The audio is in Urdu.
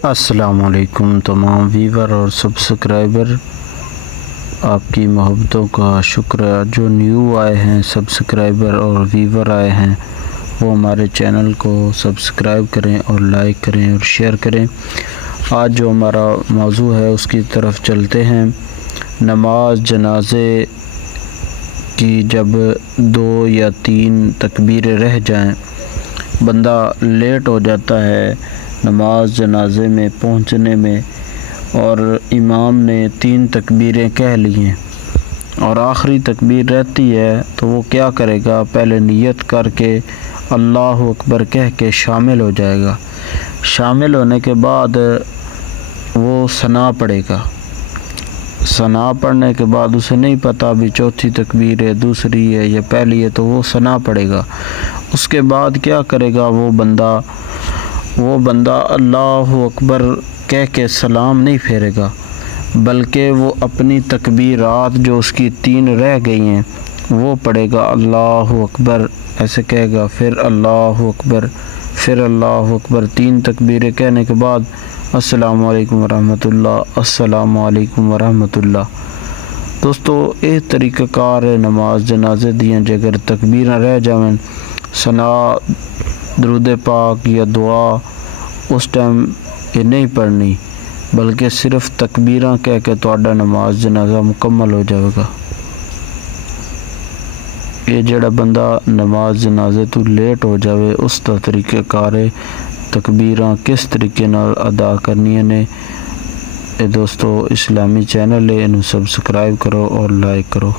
السلام علیکم تمام ویور اور سبسکرائبر، آپ کی محبتوں کا شکریہ۔ جو نیو آئے ہیں سبسکرائبر اور ویور آئے ہیں وہ ہمارے چینل کو سبسکرائب کریں اور لائک کریں اور شیئر کریں۔ آج جو ہمارا موضوع ہے اس کی طرف چلتے ہیں۔ نماز جنازے کی جب 2 یا 3 تکبیریں رہ جائیں، بندہ لیٹ ہو جاتا ہے نماز جنازے میں پہنچنے میں، اور امام نے 3 تکبیریں کہہ لی ہیں اور آخری تکبیر رہتی ہے تو وہ کیا کرے گا؟ پہلے نیت کر کے اللہ اکبر کہہ کے شامل ہو جائے گا۔ شامل ہونے کے بعد وہ ثنا پڑھے گا۔ ثنا پڑھنے کے بعد اسے نہیں پتہ ابھی چوتھی تکبیر ہے، دوسری ہے یا پہلی ہے، تو وہ ثنا پڑھے گا۔ اس کے بعد کیا کرے گا؟ وہ بندہ اللہ اکبر کہہ کے سلام نہیں پھیرے گا، بلکہ وہ اپنی تکبیرات جو اس کی 3 رہ گئی ہیں وہ پڑھے گا۔ اللہ اکبر ایسے کہے گا، پھر اللہ اکبر، پھر اللہ اکبر۔ 3 تکبیریں کہنے کے بعد السلام علیکم ورحمۃ اللہ، السلام علیکم ورحمۃ اللہ۔ دوستو یہ طریقہ کار ہے نماز جنازے دیاں۔ اگر تکبیراں رہ جاویں، ثنا، درود پاک یا دعا، اس ٹائم یہ نہیں پڑھنی، بلکہ صرف تکبیراں کہہ کے تہاڈا نماز جنازہ مکمل ہو جائے گا۔ یہ جڑا بندہ نماز جنازے تو لیٹ ہو جاوے اس دا طریقہ کار ہے تکبیراں کس طریقے نال ادا کرنیاں نے۔ دوستو اسلامی چینل ہے، انہوں سبسکرائب کرو اور لائک کرو۔